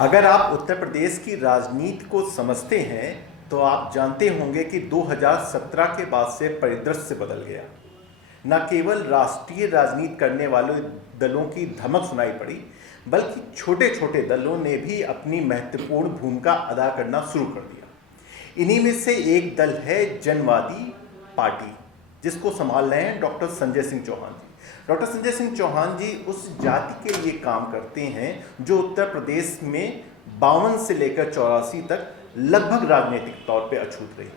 अगर आप उत्तर प्रदेश की राजनीति को समझते हैं तो आप जानते होंगे कि 2017 के बाद से परिदृश्य बदल गया। न केवल राष्ट्रीय राजनीति करने वाले दलों की धमक सुनाई पड़ी, बल्कि छोटे छोटे दलों ने भी अपनी महत्वपूर्ण भूमिका अदा करना शुरू कर दिया। इन्हीं में से एक दल है जनवादी पार्टी, जिसको संभाल रहे हैं डॉक्टर संजय सिंह चौहान जी। डॉक्टर संजय सिंह चौहान जी उस जाति के लिए काम करते हैं जो उत्तर प्रदेश में 52 से लेकर 84 तक लगभग राजनीतिक तौर पे अछूत रही।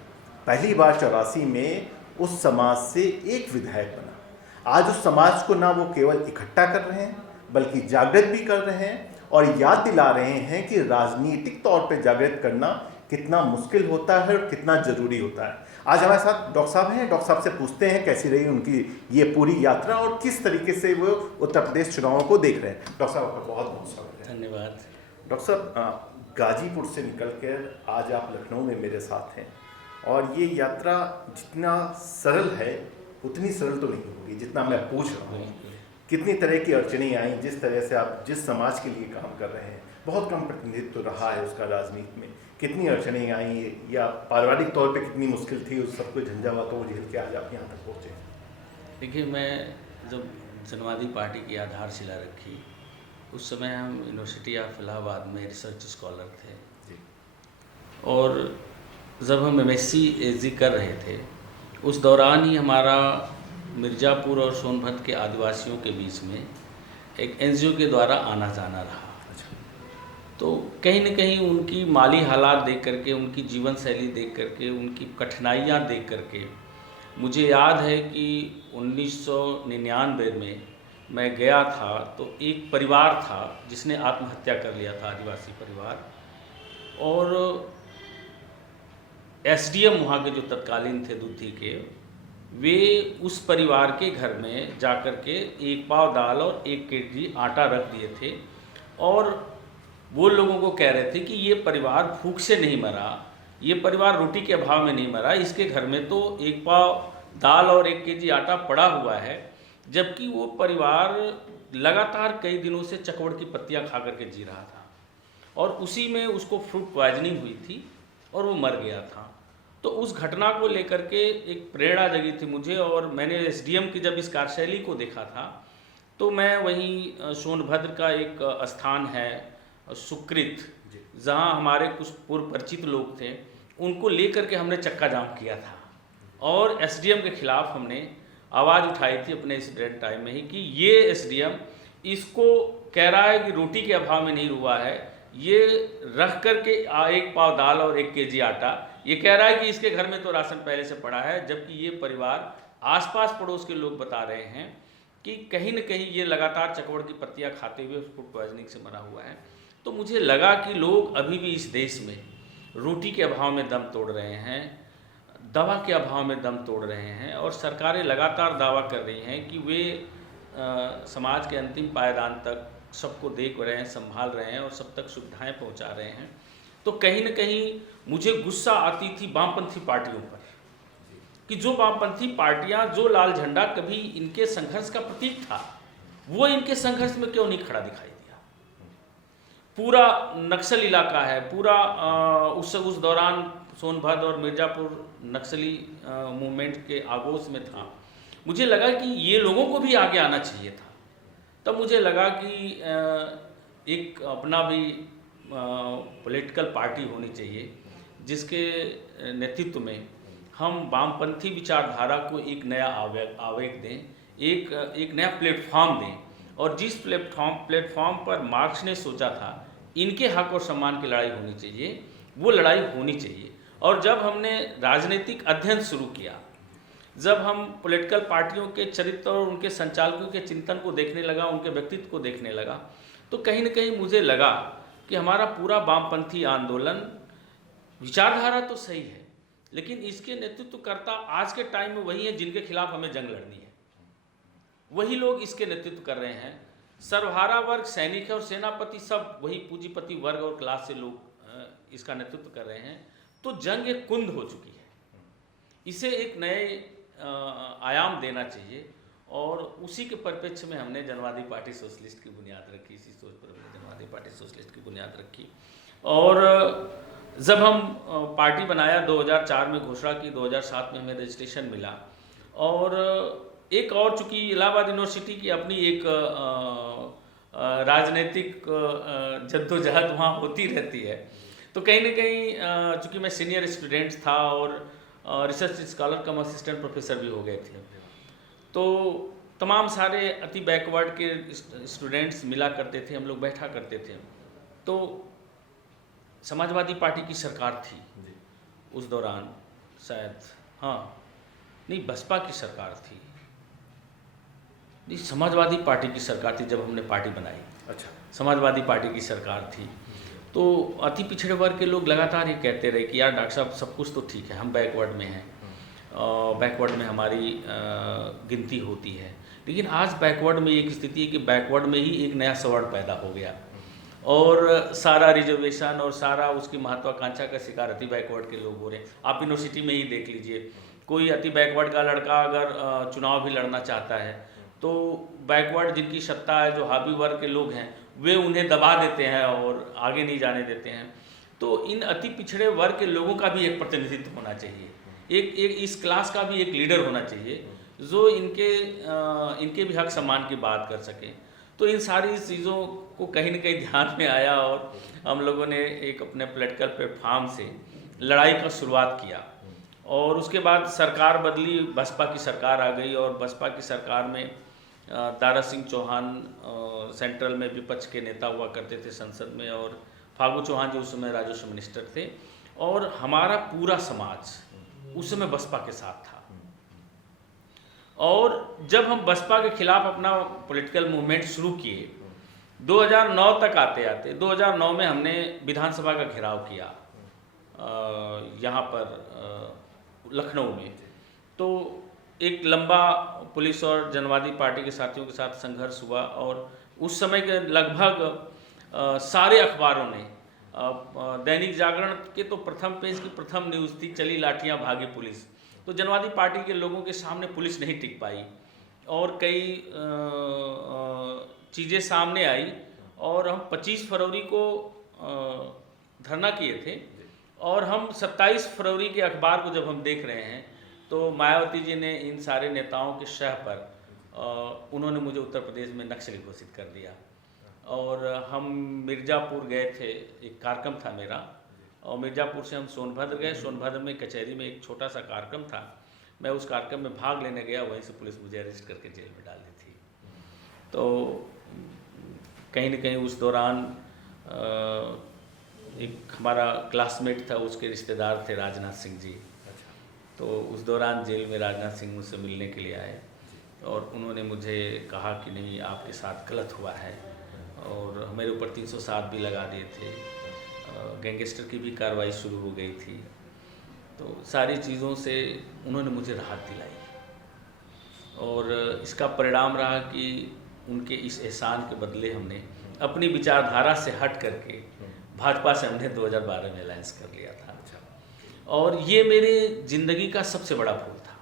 पहली बार 84 में उस समाज से एक विधायक बना। आज उस समाज को ना वो केवल इकट्ठा कर रहे हैं, बल्कि जागृत भी कर रहे हैं और याद दिला रहे हैं कि राजनीतिक तौर पे जागृत करना कितना मुश्किल होता है और कितना जरूरी होता है। आज हमारे साथ डॉक्टर साहब हैं। डॉक्टर साहब से पूछते हैं कैसी रही उनकी ये पूरी यात्रा और किस तरीके से वो उत्तर प्रदेश चुनावों को देख रहे हैं। डॉक्टर साहब, आपका बहुत बहुत स्वागत है। धन्यवाद। डॉक्टर साहब, गाजीपुर से निकलकर आज आप लखनऊ में मेरे साथ हैं और ये यात्रा जितना सरल है उतनी सरल तो नहीं होगी जितना मैं पूछ रहा हूँ। कितनी तरह की अड़चनें आई, जिस तरह से आप जिस समाज के लिए काम कर रहे हैं, बहुत कम प्रतिनिधित्व रहा है उसका राजनीति में, कितनी अड़चनें आई या पारिवारिक तौर पे कितनी मुश्किल थी उस सब कुछ झंझावातों को झेल के आज आप यहाँ तक पहुँचे? देखिए, मैं जब जनवादी पार्टी की आधारशिला रखी उस समय हम यूनिवर्सिटी ऑफ इलाहाबाद में रिसर्च स्कॉलर थे जी। और जब हम एमएससी एजी कर रहे थे उस दौरान ही हमारा मिर्ज़ापुर और सोनभद्र के आदिवासियों के बीच में एक एनजीओ के द्वारा आना जाना रहा। तो कहीं न कहीं उनकी माली हालात देख करके, उनकी जीवन शैली देख करके, उनकी कठिनाइयाँ देख करके मुझे याद है कि 1999 में मैं गया था तो एक परिवार था जिसने आत्महत्या कर लिया था, आदिवासी परिवार। और एसडीएम वहाँ के जो तत्कालीन थे दुद्धि के, वे उस परिवार के घर में जाकर के 1 पाव दाल और 1 केजी आटा रख दिए थे और वो लोगों को कह रहे थे कि ये परिवार भूख से नहीं मरा, ये परिवार रोटी के अभाव में नहीं मरा, इसके घर में तो 1 पाव दाल और 1 केजी आटा पड़ा हुआ है। जबकि वो परिवार लगातार कई दिनों से चकवड़ की पत्तियां खा करके जी रहा था और उसी में उसको फ्रूट पॉइजनिंग हुई थी और वो मर गया था। तो उस घटना को लेकर के एक प्रेरणा जगी थी मुझे और मैंने एसडीएम की जब इस कार्यशैली को देखा था तो मैं वहीं सोनभद्र का एक स्थान है सुकृत, जहाँ हमारे कुछ पूर्व परिचित लोग थे, उनको लेकर के हमने चक्का जाम किया था और एसडीएम के खिलाफ हमने आवाज़ उठाई थी अपने इस ब्रेड टाइम में ही कि ये एसडीएम इसको कह रहा है कि रोटी के अभाव में नहीं हुआ है, ये रख करके 1 पाव दाल और 1 केजी आटा, ये कह रहा है कि इसके घर में तो राशन पहले से पड़ा है। जबकि ये परिवार आसपास पड़ोस के लोग बता रहे हैं कि कहीं न कहीं ये लगातार चकवड़ की पत्तियां खाते हुए फूड पॉइजनिंग से मरा हुआ है। तो मुझे लगा कि लोग अभी भी इस देश में रोटी के अभाव में दम तोड़ रहे हैं, दवा के अभाव में दम तोड़ रहे हैं और सरकारें लगातार दावा कर रही हैं कि वे समाज के अंतिम पायदान तक सबको देख रहे हैं, संभाल रहे हैं और सब तक सुविधाएं पहुंचा रहे हैं। तो कहीं न कहीं मुझे गुस्सा आती थी वामपंथी पार्टियों पर कि जो वामपंथी पार्टियां, जो लाल झंडा कभी इनके संघर्ष का प्रतीक था, वो इनके संघर्ष में क्यों नहीं खड़ा दिखाई दिया। पूरा नक्सल इलाका है, पूरा उस दौरान सोनभद्र और मिर्ज़ापुर नक्सली मूवमेंट के आगोश में था। मुझे लगा कि ये लोगों को भी आगे आना चाहिए था। तब मुझे लगा कि एक अपना भी पॉलिटिकल पार्टी होनी चाहिए जिसके नेतृत्व में हम वामपंथी विचारधारा को एक नया आवेग दें, एक नया प्लेटफॉर्म दें। और जिस प्लेटफॉर्म पर मार्क्स ने सोचा था इनके हक और सम्मान की लड़ाई होनी चाहिए, वो लड़ाई होनी चाहिए। और जब हमने राजनीतिक अध्ययन शुरू किया, जब हम पॉलिटिकल पार्टियों के चरित्र और उनके संचालकों के चिंतन को देखने लगा, उनके व्यक्तित्व को देखने लगा, तो कहीं न कहीं मुझे लगा कि हमारा पूरा वामपंथी आंदोलन विचारधारा तो सही है, लेकिन इसके नेतृत्वकर्ता आज के टाइम में वही हैं जिनके खिलाफ हमें जंग लड़नी है। वही लोग इसके नेतृत्व कर रहे हैं। सर्वहारा वर्ग, सैनिक है और सेनापति सब वही पूंजीपति वर्ग और क्लास से लोग इसका नेतृत्व कर रहे हैं। तो जंग एक कुंद हो चुकी है, इसे एक नए आयाम देना चाहिए और उसी के परिप्रेक्ष्य में हमने जनवादी पार्टी सोशलिस्ट की बुनियाद रखी, इसी सोच पर हमने जनवादी पार्टी सोशलिस्ट की बुनियाद रखी। और जब हम पार्टी बनाया 2004 में घोषणा की, 2007 में हमें रजिस्ट्रेशन मिला। और एक और चूँकि इलाहाबाद यूनिवर्सिटी की अपनी एक राजनीतिक जद्दोजहद वहाँ होती रहती है, तो कहीं ना कहीं चूँकि मैं सीनियर स्टूडेंट था और रिसर्च स्कॉलर कम असिस्टेंट प्रोफेसर भी हो गए थे, तो तमाम सारे अति बैकवर्ड के स्टूडेंट्स मिला करते थे, हम लोग बैठा करते थे। तो समाजवादी पार्टी की सरकार थी उस दौरान, शायद, हाँ नहीं, बसपा की सरकार थी, नहीं समाजवादी पार्टी की सरकार थी जब हमने पार्टी बनाई। अच्छा, समाजवादी पार्टी की सरकार थी। तो अति पिछड़े वर्ग के लोग लगातार ये कहते रहे कि यार डॉक्टर साहब सब कुछ तो ठीक है, हम बैकवर्ड में हैं, बैकवर्ड में हमारी गिनती होती है, लेकिन आज बैकवर्ड में एक स्थिति है कि बैकवर्ड में ही एक नया सवर्ण पैदा हो गया और सारा रिजर्वेशन और सारा उसकी महत्वाकांक्षा का शिकार अति बैकवर्ड के लोग हो रहे हैं। आप यूनिवर्सिटी में ही देख लीजिए, कोई अति बैकवर्ड का लड़का अगर चुनाव भी लड़ना चाहता है तो बैकवर्ड जिनकी सत्ता है, जो हावी वर्ग के लोग हैं, वे उन्हें दबा देते हैं और आगे नहीं जाने देते हैं। तो इन अति पिछड़े वर्ग के लोगों का भी एक प्रतिनिधित्व होना चाहिए, एक इस क्लास का भी एक लीडर होना चाहिए जो इनके भी हक सम्मान की बात कर सके। तो इन सारी चीज़ों को कहीं ना कहीं ध्यान में आया और हम लोगों ने एक अपने पॉलिटिकल प्लेटफॉर्म से लड़ाई का शुरुआत किया। और उसके बाद सरकार बदली, बसपा की सरकार आ गई और बसपा की सरकार में दारा सिंह चौहान सेंट्रल में विपक्ष के नेता हुआ करते थे संसद में, और फागू चौहान जी उस समय राजस्व मिनिस्टर थे, और हमारा पूरा समाज उस समय बसपा के साथ था। और जब हम बसपा के खिलाफ अपना पॉलिटिकल मूवमेंट शुरू किए 2009 तक आते आते 2009 में हमने विधानसभा का घेराव किया यहाँ पर लखनऊ में। तो एक लंबा पुलिस और जनवादी पार्टी के साथियों के साथ संघर्ष हुआ और उस समय के लगभग सारे अखबारों ने, दैनिक जागरण के तो प्रथम पेज की प्रथम न्यूज़ थी, चली लाठियां भागी पुलिस। तो जनवादी पार्टी के लोगों के सामने पुलिस नहीं टिक पाई और कई चीज़ें सामने आई और हम 25 फरवरी को धरना किए थे और हम 27 फरवरी के अखबार को जब हम देख रहे हैं तो मायावती जी ने इन सारे नेताओं के शह पर उन्होंने मुझे उत्तर प्रदेश में नक्सली घोषित कर दिया। और हम मिर्ज़ापुर गए थे, एक कार्यक्रम था मेरा, और मिर्ज़ापुर से हम सोनभद्र गए। सोनभद्र में कचहरी में एक छोटा सा कार्यक्रम था, मैं उस कार्यक्रम में भाग लेने गया, वहीं से पुलिस मुझे अरेस्ट करके जेल में डाल दी थी। तो कहीं न कहीं उस दौरान एक हमारा क्लासमेट था, उसके रिश्तेदार थे राजनाथ सिंह जी। तो उस दौरान जेल में राजनाथ सिंह मुझसे मिलने के लिए आए और उन्होंने मुझे कहा कि नहीं, आपके साथ गलत हुआ है, और मेरे ऊपर 307 भी लगा दिए थे, गैंगस्टर की भी कार्रवाई शुरू हो गई थी। तो सारी चीज़ों से उन्होंने मुझे राहत दिलाई और इसका परिणाम रहा कि उनके इस एहसान के बदले हमने अपनी विचारधारा से हट करके भाजपा से हमने 2012 में अलायंस कर लिया था। और ये मेरे ज़िंदगी का सबसे बड़ा भूल था,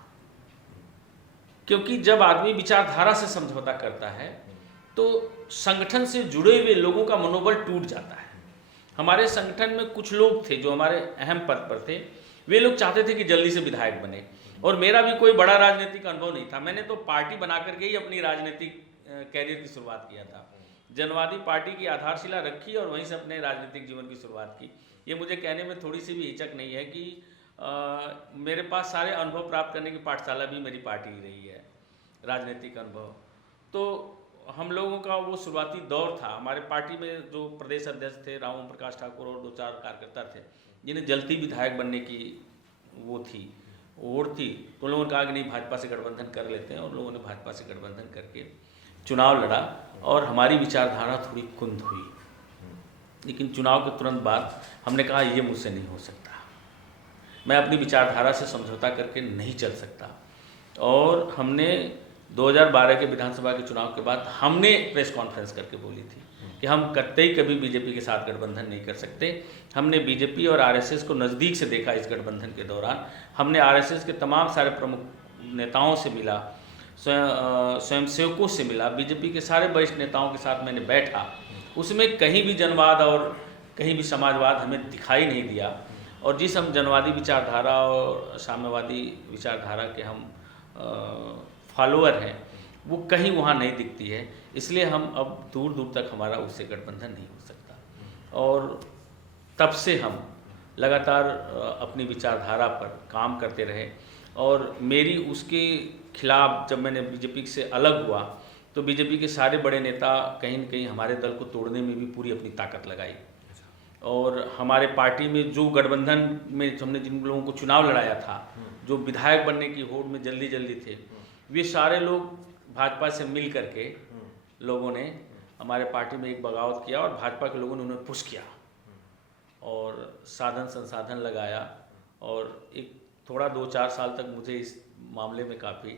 क्योंकि जब आदमी विचारधारा से समझौता करता है तो संगठन से जुड़े हुए लोगों का मनोबल टूट जाता है। हमारे संगठन में कुछ लोग थे जो हमारे अहम पद पर थे, वे लोग चाहते थे कि जल्दी से विधायक बने, और मेरा भी कोई बड़ा राजनीतिक अनुभव नहीं था। मैंने तो पार्टी बना करके ही अपनी राजनीतिक कैरियर की शुरुआत किया था, जनवादी पार्टी की आधारशिला रखी और वहीं से अपने राजनीतिक जीवन की शुरुआत की। ये मुझे कहने में थोड़ी सी भी हिचक नहीं है कि मेरे पास सारे अनुभव प्राप्त करने की पाठशाला भी मेरी पार्टी ही रही है, राजनीतिक अनुभव। तो हम लोगों का वो शुरुआती दौर था। हमारे पार्टी में जो प्रदेश अध्यक्ष थे राम प्रकाश ठाकुर और 2-4 कार्यकर्ता थे जिन्हें जल्दी विधायक बनने की वो थी, ओर थी, तो लोगों ने कहा कि नहीं, भाजपा से गठबंधन कर लेते हैं, और लोगों ने भाजपा से गठबंधन करके चुनाव लड़ा और हमारी विचारधारा थोड़ी कुंद हुई। लेकिन चुनाव के तुरंत बाद हमने कहा ये मुझसे नहीं हो सकता, मैं अपनी विचारधारा से समझौता करके नहीं चल सकता। और हमने 2012 के विधानसभा के चुनाव के बाद हमने प्रेस कॉन्फ्रेंस करके बोली थी कि हम कतई कभी बीजेपी के साथ गठबंधन नहीं कर सकते। हमने बीजेपी और आरएसएस को नज़दीक से देखा इस गठबंधन के दौरान। हमने आरएसएस के तमाम सारे प्रमुख नेताओं से मिला, स्वयंसेवकों से मिला, बीजेपी के सारे वरिष्ठ नेताओं के साथ मैंने बैठा, उसमें कहीं भी जनवाद और कहीं भी समाजवाद हमें दिखाई नहीं दिया। और जिस हम जनवादी विचारधारा और साम्यवादी विचारधारा के हम फॉलोअर हैं, वो कहीं वहाँ नहीं दिखती है। इसलिए हम अब दूर दूर तक हमारा उससे गठबंधन नहीं हो सकता। और तब से हम लगातार अपनी विचारधारा पर काम करते रहे। और मेरी उसके खिलाफ जब मैंने बीजेपी से अलग हुआ तो बीजेपी के सारे बड़े नेता कहीं न कहीं हमारे दल को तोड़ने में भी पूरी अपनी ताकत लगाई। और हमारे पार्टी में जो गठबंधन में हमने जिन लोगों को चुनाव लड़ाया था, जो विधायक बनने की होड़ में जल्दी जल्दी थे, वे सारे लोग भाजपा से मिल करके लोगों ने हमारे पार्टी में एक बगावत किया और भाजपा के लोगों ने उन्हें पुश किया और साधन संसाधन लगाया। और एक थोड़ा 2-4 साल तक मुझे इस मामले में काफ़ी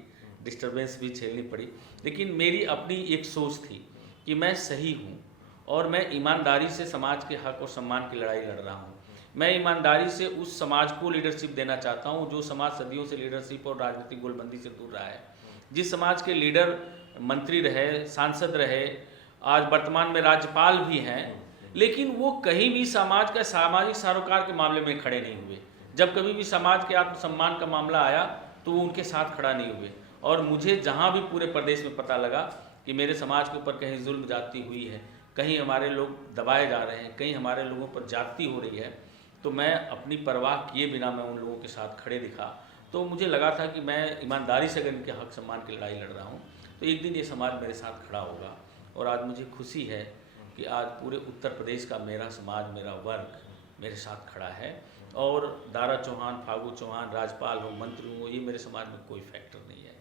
डिस्टर्बेंस भी झेलनी पड़ी। लेकिन मेरी अपनी एक सोच थी कि मैं सही हूँ और मैं ईमानदारी से समाज के हक और सम्मान की लड़ाई लड़ रहा हूँ। मैं ईमानदारी से उस समाज को लीडरशिप देना चाहता हूँ जो समाज सदियों से लीडरशिप और राजनीतिक गोलबंदी से दूर रहा है। जिस समाज के लीडर मंत्री रहे, सांसद रहे, आज वर्तमान में राज्यपाल भी हैं, लेकिन वो कहीं भी समाज का सामाजिक सरोकार के मामले में खड़े नहीं हुए। जब कभी भी समाज के आत्मसम्मान का मामला आया तो वो उनके साथ खड़ा नहीं हुए। और मुझे जहाँ भी पूरे प्रदेश में पता लगा कि मेरे समाज के ऊपर कहीं जुल्म जाती हुई है, कहीं हमारे लोग दबाए जा रहे हैं, कहीं हमारे लोगों पर जाती हो रही है, तो मैं अपनी परवाह किए बिना मैं उन लोगों के साथ खड़े दिखा। तो मुझे लगा था कि मैं ईमानदारी से अगर इनके हक सम्मान की लड़ाई लड़ रहा हूँ तो एक दिन ये समाज मेरे साथ खड़ा होगा। और आज मुझे खुशी है कि आज पूरे उत्तर प्रदेश का मेरा समाज, मेरा वर्ग मेरे साथ खड़ा है। और दारा चौहान, फागू चौहान, राज्यपाल हो, मंत्री हो, ये मेरे समाज में कोई फैक्टर नहीं है।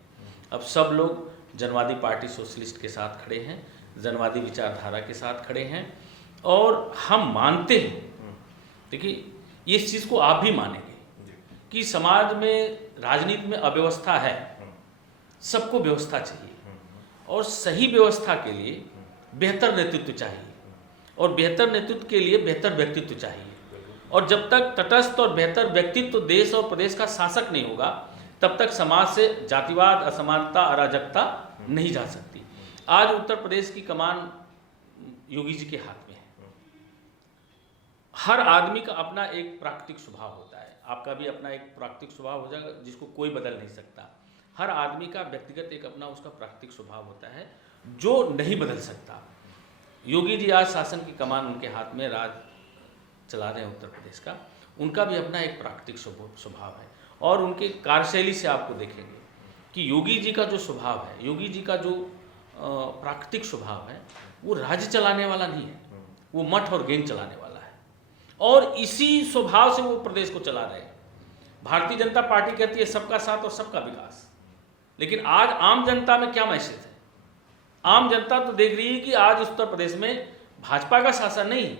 अब सब लोग जनवादी पार्टी सोशलिस्ट के साथ खड़े हैं, जनवादी विचारधारा के साथ खड़े हैं। और हम मानते हैं, देखिए इस चीज़ को आप भी मानेंगे कि समाज में, राजनीति में अव्यवस्था है, सबको व्यवस्था चाहिए और सही व्यवस्था के लिए बेहतर नेतृत्व चाहिए और बेहतर नेतृत्व के लिए बेहतर व्यक्तित्व चाहिए। और जब तक तटस्थ और बेहतर व्यक्तित्व देश और प्रदेश का शासक नहीं होगा तब तक समाज से जातिवाद, असमानता, अराजकता नहीं जा सकती। आज उत्तर प्रदेश की कमान योगी जी के हाथ में है। हर आदमी का अपना एक प्राकृतिक स्वभाव होता है, आपका भी अपना एक प्राकृतिक स्वभाव हो जाएगा जिसको कोई बदल नहीं सकता। हर आदमी का व्यक्तिगत एक अपना उसका प्राकृतिक स्वभाव होता है जो नहीं बदल सकता। योगी जी आज शासन की कमान उनके हाथ में, राज चला रहे हैं उत्तर प्रदेश का, उनका भी अपना एक प्राकृतिक स्वभाव है। और उनके कार्यशैली से आपको देखेंगे कि योगी जी का जो स्वभाव है, योगी जी का जो प्राकृतिक स्वभाव है, वो राज्य चलाने वाला नहीं है, वो मठ और गैंग चलाने वाला है। और इसी स्वभाव से वो प्रदेश को चला रहे हैं। भारतीय जनता पार्टी कहती है सबका साथ और सबका विकास, लेकिन आज आम जनता में क्या मैसेज है? आम जनता तो देख रही है कि आज उत्तर प्रदेश में भाजपा का शासन नहीं,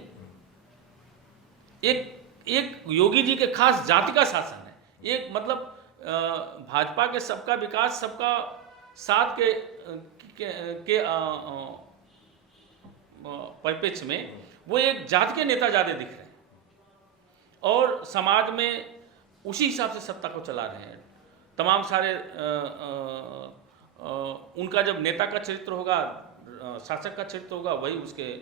एक योगी जी के खास जाति का शासन है। एक मतलब भाजपा के सबका विकास, सबका साथ के परिप्रेक्ष्य में वो एक जाति के नेता ज़्यादा दिख रहे हैं और समाज में उसी हिसाब से सत्ता को चला रहे हैं। तमाम सारे उनका जब नेता का चरित्र होगा, शासक का चरित्र होगा, वही उसके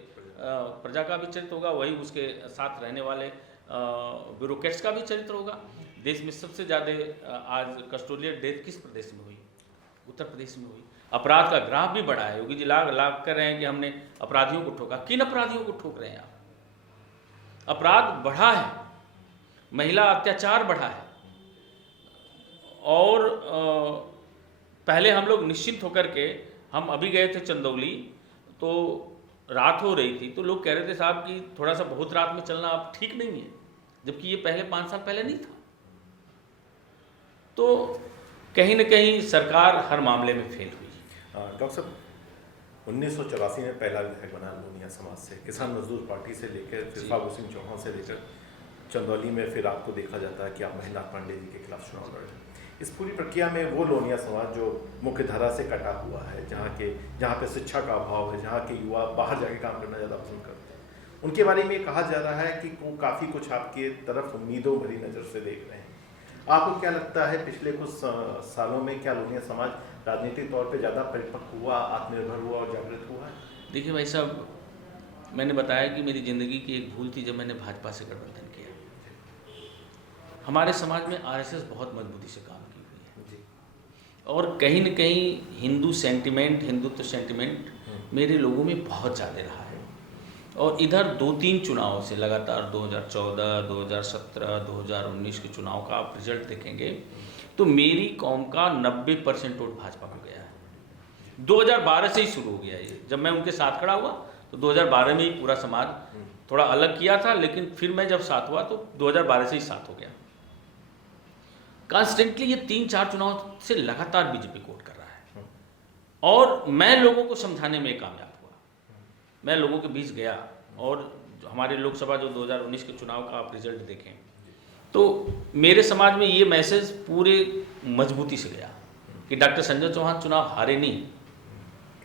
प्रजा का भी चरित्र होगा, वही उसके साथ रहने वाले ब्यूरोक्रेट्स का भी चरित्र होगा। देश में सबसे ज़्यादा आज कस्टोडियल डेथ किस प्रदेश में हुई? उत्तर प्रदेश में हुई। अपराध का ग्राफ भी बढ़ा है। योगी जी लाग कर रहे हैं कि हमने अपराधियों को ठोका। किन अपराधियों को ठोक रहे हैं आप? अपराध बढ़ा है, महिला अत्याचार बढ़ा है। और पहले हम लोग निश्चिंत होकर के, हम अभी गए थे चंदौली, तो रात हो रही थी, तो लोग कह रहे थे साहब कि थोड़ा सा बहुत रात में चलना अब ठीक नहीं है, जबकि ये पहले 5 साल पहले नहीं था। तो कहीं न कहीं सरकार हर मामले में फेल हुई। डॉक्टर साहब, 1984 में पहला विधायक बना लोनिया समाज से, किसान मजदूर पार्टी से लेकर फिर फागू सिंह चौहान से लेकर चंदौली में फिर आपको देखा जाता है कि आप महेंद्रनाथ पांडे जी के खिलाफ चुनाव लड़ रहे हैं। इस पूरी प्रक्रिया में वो लोनिया समाज जो मुख्य धारा से कटा हुआ है, जहाँ पे शिक्षा का अभाव है, जहाँ के युवा बाहर जाके काम करना ज़्यादा पसंद करते हैं, उनके बारे में कहा जा रहा है कि वो काफ़ी कुछ आपके तरफ उम्मीदों भरी नज़र से देख रहे हैं। आपको क्या लगता है पिछले कुछ सालों में क्या लोनिया समाज राजनीतिक तौर पे ज़्यादा परिपक्व हुआ, आत्मनिर्भर हुआ और जागृत हुआ है? देखिए भाई साहब, मैंने बताया कि मेरी ज़िंदगी की एक भूल थी जब मैंने भाजपा से गठबंधन किया। हमारे समाज में आरएसएस बहुत मजबूती से काम की हुई है और कहीं न कहीं हिंदुत्व सेंटिमेंट मेरे लोगों में बहुत ज़्यादा रहा है। और इधर 2-3 चुनाव से लगातार 2014, 2017, 2019 के चुनाव का आप रिजल्ट देखेंगे तो मेरी कौम का 90% वोट भाजपा को गया है। 2012 से ही शुरू हो गया ये। जब मैं उनके साथ खड़ा हुआ तो 2012 में ही पूरा समाज थोड़ा अलग किया था, लेकिन फिर मैं जब साथ हुआ तो 2012 से ही साथ हो गया। कॉन्स्टेंटली ये 3-4 चुनाव से लगातार बीजेपी को वोट कर रहा है और मैं लोगों को समझाने में कामयाब हुआ। मैं लोगों के बीच गया और हमारे लोकसभा जो 2019 के चुनाव का आप रिजल्ट देखें तो मेरे समाज में ये मैसेज पूरे मजबूती से गया कि डॉक्टर संजय चौहान चुनाव हारे नहीं,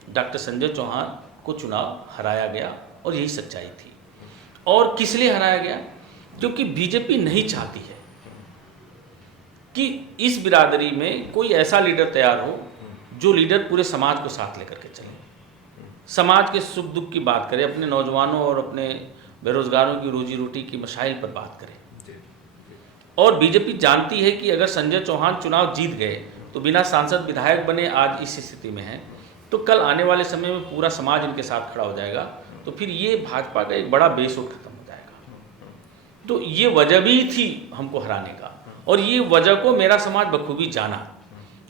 डॉक्टर संजय चौहान को चुनाव हराया गया और यही सच्चाई थी। और किस लिए हराया गया? क्योंकि बीजेपी नहीं चाहती है कि इस बिरादरी में कोई ऐसा लीडर तैयार हो जो लीडर पूरे समाज को साथ लेकर के चले, समाज के सुख दुख की बात करे, अपने नौजवानों और अपने बेरोजगारों की रोजी रोटी की मसाइल पर बात करे। और बीजेपी जानती है कि अगर संजय चौहान चुनाव जीत गए तो बिना सांसद विधायक बने आज इस स्थिति में है तो कल आने वाले समय में पूरा समाज इनके साथ खड़ा हो जाएगा, तो फिर ये भाजपा का एक बड़ा बेस और खत्म हो जाएगा। तो ये वजह भी थी हमको हराने का और ये वजह को मेरा समाज बखूबी जाना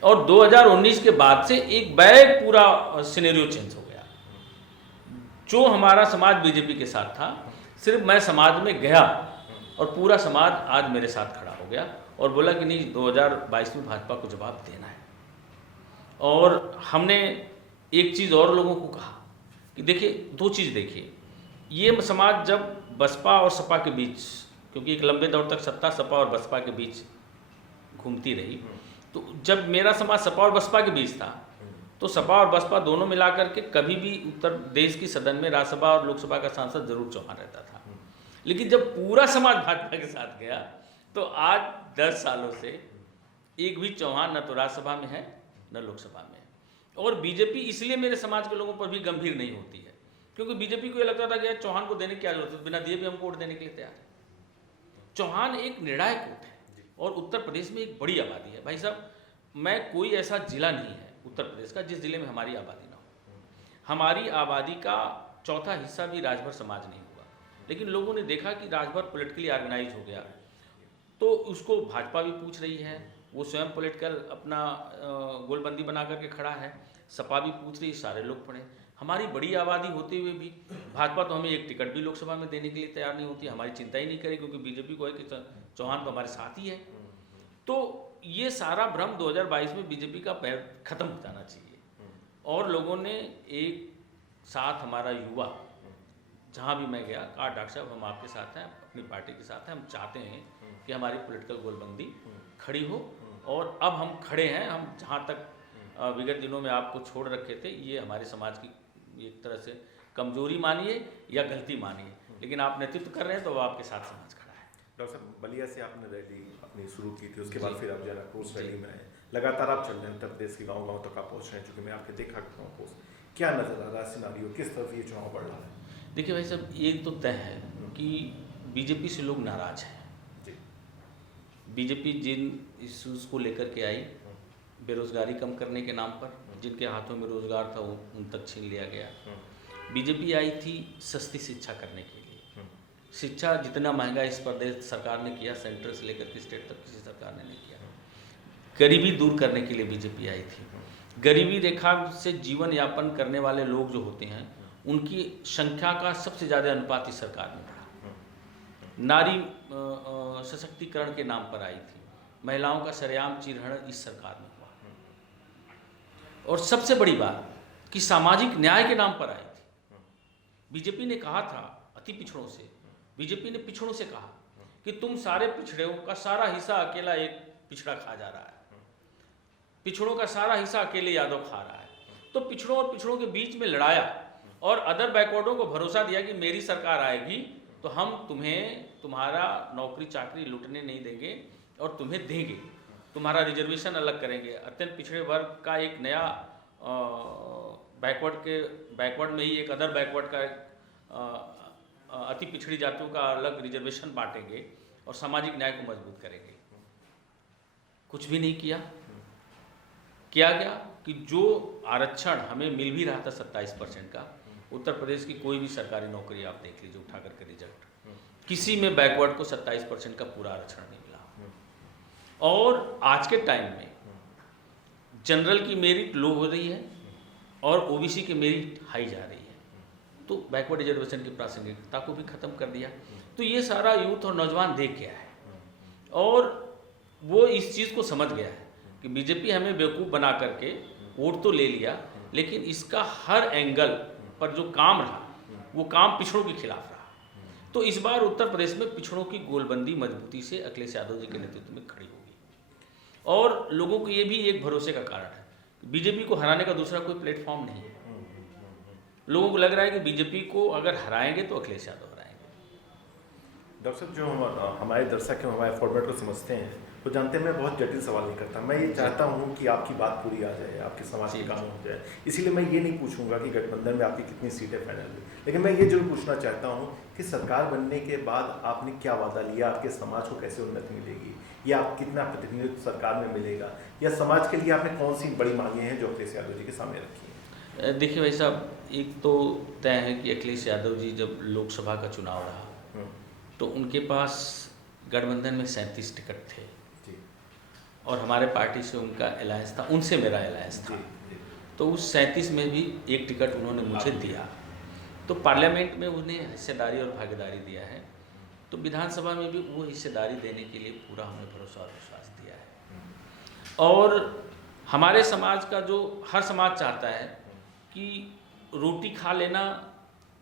और 2019 के बाद से एक बैग पूरा सिनेरियो चेंज हो गया। जो हमारा समाज बीजेपी के साथ था, सिर्फ मैं समाज में गया और पूरा समाज आज मेरे साथ खड़ा हो गया और बोला कि नहीं 2022 में भाजपा को जवाब देना है। और हमने एक चीज़ और लोगों को कहा कि देखिए 2 चीज़ देखिए, ये समाज जब बसपा और सपा के बीच, क्योंकि एक लंबे दौर तक सत्ता सपा और बसपा के बीच घूमती रही, तो जब मेरा समाज सपा और बसपा के बीच था तो सपा और बसपा दोनों मिलाकर के कभी भी उत्तर प्रदेश की सदन में राज्यसभा और लोकसभा का सांसद जरूर चौहान रहता था। लेकिन जब पूरा समाज भाजपा के साथ गया तो आज 10 सालों से एक भी चौहान न तो राज्यसभा में है न लोकसभा में है। और बीजेपी इसलिए मेरे समाज के लोगों पर भी गंभीर नहीं होती है क्योंकि बीजेपी को ये लगता था कि चौहान को देने की क्या जरूरत है, बिना दिए भी हमको वोट देने के लिए तैयार है। चौहान एक निर्णायक वोट है और उत्तर प्रदेश में एक बड़ी आबादी है। भाई साहब, मैं कोई ऐसा जिला नहीं है उत्तर प्रदेश का जिस जिले में हमारी आबादी ना हो। हमारी आबादी का चौथा हिस्सा भी राजभर समाज नहीं हुआ, लेकिन लोगों ने देखा कि राजभर पॉलिटिकली ऑर्गेनाइज हो गया तो उसको भाजपा भी पूछ रही है, वो स्वयं पॉलिटिकल अपना गोलबंदी बना करके खड़ा है, सपा भी पूछ रही है, सारे लोग पड़े। हमारी बड़ी आबादी होते हुए भी भाजपा तो हमें एक टिकट भी लोकसभा में देने के लिए तैयार नहीं होती, हमारी चिंता ही नहीं करे क्योंकि बीजेपी को है कि चौहान तो हमारे साथ ही है। तो ये सारा भ्रम 2022 में बीजेपी का पैर खत्म हो जाना चाहिए और लोगों ने एक साथ, हमारा युवा जहाँ भी मैं गया कहा डॉक्टर साहब हम आपके साथ हैं, अपनी पार्टी के साथ हैं, हम चाहते हैं कि हमारी पॉलिटिकल गोलबंदी खड़ी हो और अब हम खड़े हैं। हम जहाँ तक विगत दिनों में आपको छोड़ रखे थे ये हमारे समाज की एक तरह से कमजोरी मानिए या गलती मानिए, लेकिन आप नेतृत्व कर रहे हैं तो वो आपके साथ समाज खड़ा है। डॉक्टर साहब, बलिया से आपने रैली अपनी शुरू की थी, उसके बाद फिर आप जरा क्रोस रैली में आए, लगातार आप चल रहे हैं, उत्तर प्रदेश के गाँव तक आप पहुँच रहे हैं, चूँकि मैं आपके देखा करता हूँ पोस्ट, क्या नजर आ रहा है सिनारियो, किस तरफ ये चुनाव बढ़ रहा है? देखिए भाई साहब, एक तो तय है कि बीजेपी से लोग नाराज हैं। बीजेपी जिन इश्यूज़ को लेकर के आई, बेरोजगारी कम करने के नाम पर जिनके हाथों में रोजगार था वो उन तक छीन लिया गया। बीजेपी आई थी सस्ती शिक्षा करने के लिए। शिक्षा जितना महंगा इस प्रदेश सरकार ने किया, सेंटर से लेकर के स्टेट तक किसी सरकार ने नहीं किया। गरीबी दूर करने के लिए बीजेपी आई थी। गरीबी रेखा से जीवन यापन करने वाले लोग जो होते हैं उनकी संख्या का सबसे ज़्यादा अनुपात इस सरकार में बढ़ा। नारी सशक्तिकरण के नाम पर आई थी। महिलाओं का सरेआम चिरहरण इस सरकार में हुआ। और सबसे बड़ी बात कि सामाजिक न्याय के नाम पर आई थी। बीजेपी ने कहा था अति पिछड़ों से, बीजेपी ने पिछड़ों से कहा कि तुम सारे पिछड़ों का सारा हिस्सा अकेला एक पिछड़ा खा जा रहा है, पिछड़ों का सारा हिस्सा अकेले यादव खा रहा है। तो पिछड़ों और पिछड़ों के बीच में लड़ाया और अदर बैकवर्डों को भरोसा दिया कि मेरी सरकार आएगी तो हम तुम्हें तुम्हारा नौकरी चाकरी लूटने नहीं देंगे और तुम्हें देंगे। तुम्हारा रिजर्वेशन अलग करेंगे, अत्यंत पिछड़े वर्ग का एक नया बैकवर्ड में ही एक अदर बैकवर्ड का अति पिछड़ी जातियों का अलग रिजर्वेशन बांटेंगे और सामाजिक न्याय को मजबूत करेंगे। कुछ भी नहीं किया। क्या गया कि जो आरक्षण हमें मिल भी रहा था 27% का, उत्तर प्रदेश की कोई भी सरकारी नौकरी आप देख लीजिए उठा करके रिजल्ट, किसी में बैकवर्ड को 27% का पूरा आरक्षण नहीं मिला। और आज के टाइम में जनरल की मेरिट लो हो रही है और ओबीसी की मेरिट हाई जा रही है, तो बैकवर्ड रिजर्वेशन की प्रासंगिकता को भी खत्म कर दिया। तो ये सारा यूथ और नौजवान देख गया है और वो इस चीज़ को समझ गया है कि बीजेपी हमें बेवकूफ़ बना करके वोट तो ले लिया, लेकिन इसका हर एंगल पर जो काम रहा वो काम पिछड़ों के खिलाफ रहा। तो इस बार उत्तर प्रदेश में पिछड़ों की गोलबंदी मजबूती से अखिलेश यादव जी के नेतृत्व में खड़ी होगी और लोगों को ये भी एक भरोसे का कारण है कि बीजेपी को हराने का दूसरा कोई प्लेटफॉर्म नहीं है। लोगों को लग रहा है कि बीजेपी को अगर हराएंगे तो अखिलेश यादव हराएंगे। डॉक्टर साहब, जो हमारे दर्शक हैं हमारे फॉर्मेट को समझते हैं तो जानते हैं मैं बहुत जटिल सवाल नहीं करता। मैं ये चाहता हूँ कि आपकी बात पूरी आ जाए, आपके समाज के काम हो जाए। इसीलिए मैं ये नहीं पूछूंगा कि गठबंधन में आपकी कितनी सीटें फाइनल हुई, लेकिन मैं ये जरूर पूछना चाहता हूँ कि सरकार बनने के बाद आपने क्या वादा लिया, आपके समाज को कैसे उन्नति मिलेगी, या आप कितना प्रतिनिधित्व सरकार में मिलेगा, या समाज के लिए आपने कौन सी बड़ी मांगे हैं जो अखिलेश यादव जी के सामने रखी हैं? देखिए भाई साहब, एक तो तय है कि अखिलेश यादव जी जब लोकसभा का चुनाव रहा तो उनके पास गठबंधन में 37 टिकट थे जी। और हमारे पार्टी से उनका अलायंस था, उनसे मेरा अलायंस था जी। तो उस 37 में भी एक टिकट उन्होंने मुझे दिया। तो पार्लियामेंट में उन्हें हिस्सेदारी और भागीदारी दिया है, तो विधानसभा में भी वो हिस्सेदारी देने के लिए पूरा हमें भरोसा और विश्वास दिया है। और हमारे समाज का जो हर समाज चाहता है कि रोटी खा लेना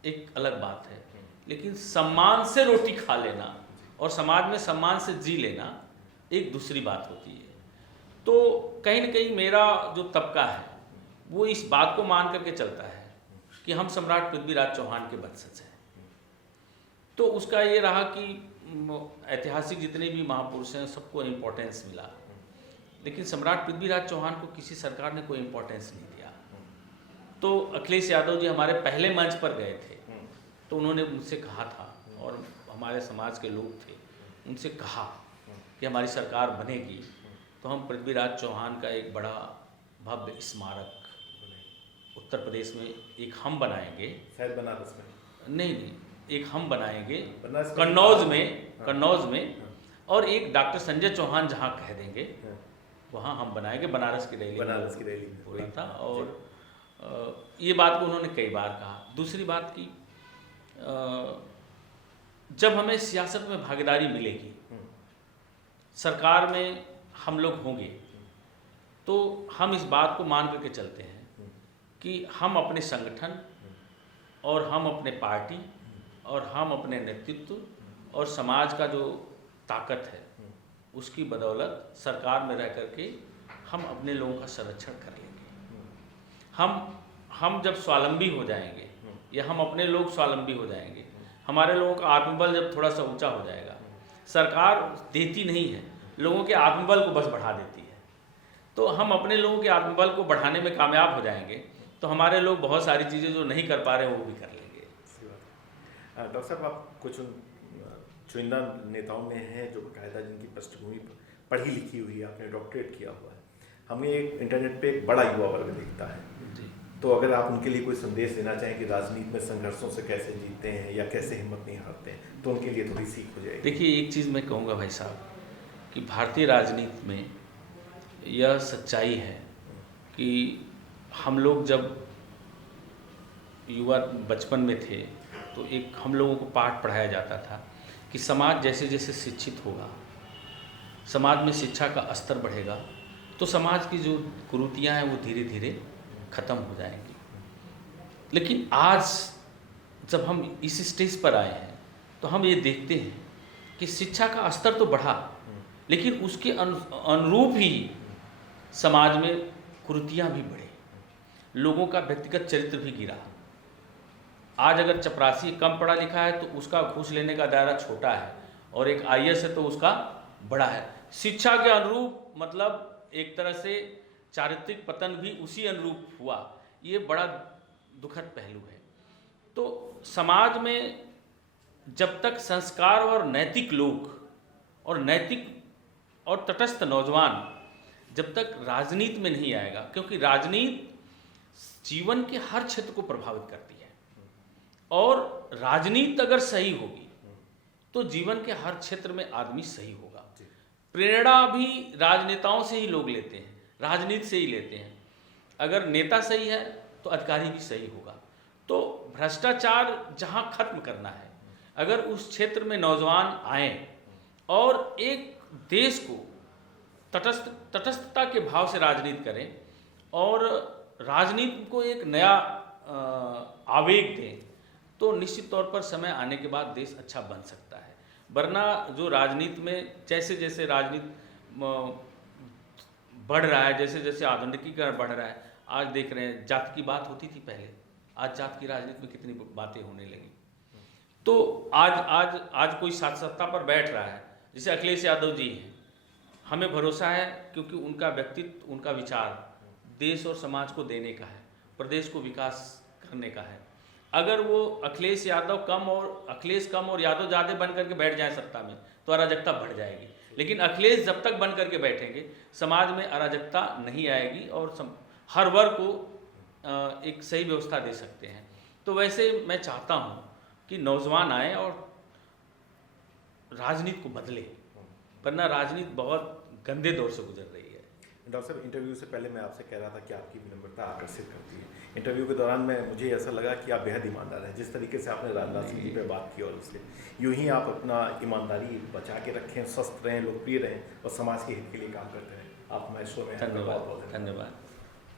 एक अलग बात है, लेकिन सम्मान से रोटी खा लेना और समाज में सम्मान से जी लेना एक दूसरी बात होती है। तो कहीं न कहीं मेरा जो तबका है वो इस बात को मान करके चलता है कि हम सम्राट पृथ्वीराज चौहान के वंशज हैं। तो उसका ये रहा कि ऐतिहासिक जितने भी महापुरुष हैं सबको इम्पोर्टेंस मिला, लेकिन सम्राट पृथ्वीराज चौहान को किसी सरकार ने कोई इम्पोर्टेंस नहीं दिया। तो अखिलेश यादव जी हमारे पहले मंच पर गए थे तो उन्होंने मुझसे कहा था, और हमारे समाज के लोग थे उनसे कहा कि हमारी सरकार बनेगी तो हम पृथ्वीराज चौहान का एक बड़ा भव्य स्मारक उत्तर प्रदेश में एक हम बनाएंगे। शायद बनारस में नहीं, एक हम बनाएंगे बनारस कन्नौज में, और एक डॉक्टर संजय चौहान जहाँ कह देंगे वहाँ हम बनाएंगे। बनारस की रैली हुई था और ये बात को उन्होंने कई बार कहा। दूसरी बात की, जब हमें सियासत में भागीदारी मिलेगी, सरकार में हम लोग होंगे, तो हम इस बात को मान करके चलते हैं कि हम अपने संगठन और हम अपने पार्टी और हम अपने नेतृत्व और समाज का जो ताकत है उसकी बदौलत सरकार में रह करके हम अपने लोगों का संरक्षण कर लेंगे। हम जब स्वावलंबी हो जाएंगे या हम अपने लोग स्वावलंबी हो जाएंगे, हमारे लोगों का आत्मबल जब थोड़ा सा ऊंचा हो जाएगा, सरकार देती नहीं है, लोगों के आत्मबल को बस बढ़ा देती है। तो हम अपने लोगों के आत्मबल को बढ़ाने में कामयाब हो जाएंगे तो हमारे लोग बहुत सारी चीज़ें जो नहीं कर पा रहे वो भी कर लेंगे। डॉक्टर साहब, आप कुछ चुनिंदा नेताओं में हैं जो बाकायदा जिनकी पृष्ठभूमि पढ़ी लिखी हुई है, आपने डॉक्टरेट किया हुआ है, हमें इंटरनेट पे एक बड़ा युवा वर्ग दिखता है जी। तो अगर आप उनके लिए कोई संदेश देना चाहें कि राजनीति में संघर्षों से कैसे जीतते हैं या कैसे हिम्मत नहीं हारते हैं, तो उनके लिए थोड़ी सीख हो जाएगी। देखिए, एक चीज़ मैं कहूँगा भाई साहब कि भारतीय राजनीति में यह सच्चाई है कि हम लोग जब युवा बचपन में थे तो एक हम लोगों को पाठ पढ़ाया जाता था कि समाज जैसे जैसे शिक्षित होगा, समाज में शिक्षा का स्तर बढ़ेगा, तो समाज की जो कुरीतियाँ हैं वो धीरे धीरे ख़त्म हो जाएंगी। लेकिन आज जब हम इस स्टेज पर आए हैं तो हम ये देखते हैं कि शिक्षा का स्तर तो बढ़ा, लेकिन उसके अनुरूप ही समाज में कुरीतियाँ भी बढ़े, लोगों का व्यक्तिगत चरित्र भी गिरा। आज अगर चपरासी कम पढ़ा लिखा है तो उसका घूस लेने का दायरा छोटा है, और एक आईएएस है तो उसका बड़ा है। शिक्षा के अनुरूप मतलब एक तरह से चारित्रिक पतन भी उसी अनुरूप हुआ, ये बड़ा दुखद पहलू है। तो समाज में जब तक संस्कार और नैतिक लोग और नैतिक और तटस्थ नौजवान जब तक राजनीति में नहीं आएगा, क्योंकि राजनीति जीवन के हर क्षेत्र को प्रभावित करती है, और राजनीति अगर सही होगी तो जीवन के हर क्षेत्र में आदमी सही होगा। प्रेरणा भी राजनेताओं से ही लोग लेते हैं, राजनीति से ही लेते हैं। अगर नेता सही है तो अधिकारी भी सही होगा। तो भ्रष्टाचार जहाँ खत्म करना है, अगर उस क्षेत्र में नौजवान आए और एक देश को तटस्थता के भाव से राजनीति करें और राजनीति को एक नया आवेग दें, तो निश्चित तौर पर समय आने के बाद देश अच्छा बन सकता है। वरना जो राजनीति में जैसे जैसे राजनीति बढ़ रहा है, जैसे जैसे आधुनिकीकरण बढ़ रहा है, आज देख रहे हैं जात की बात होती थी पहले, आज जात की राजनीति में कितनी बातें होने लगी। तो आज कोई सत्ता पर बैठ रहा है, जैसे अखिलेश यादव जी हैं, हमें भरोसा है क्योंकि उनका व्यक्तित्व, उनका विचार देश और समाज को देने का है, प्रदेश को विकास करने का है। अगर वो अखिलेश कम और यादव ज़्यादा बन करके बैठ जाए सत्ता में तो अराजकता बढ़ जाएगी। लेकिन अखिलेश जब तक बन करके बैठेंगे समाज में अराजकता नहीं आएगी और हर वर्ग को एक सही व्यवस्था दे सकते हैं। तो वैसे मैं चाहता हूँ कि नौजवान आए और राजनीति को बदले, वरना राजनीति बहुत गंदे दौर से गुजर रही है। डॉक्टर साहब, इंटरव्यू से पहले मैं आपसे कह रहा था कि आपकी विनम्रता आकर्षित करती है। इंटरव्यू के दौरान मुझे ऐसा लगा कि आप बेहद ईमानदार हैं। जिस तरीके से आपने राजनाथ सिंह जी पे बात की, और इसलिए यूँ ही आप अपना ईमानदारी बचा के रखें, स्वस्थ रहें, लोकप्रिय रहें और समाज के हित के लिए काम करते रहें। आप हमारे शो में धन्यवाद।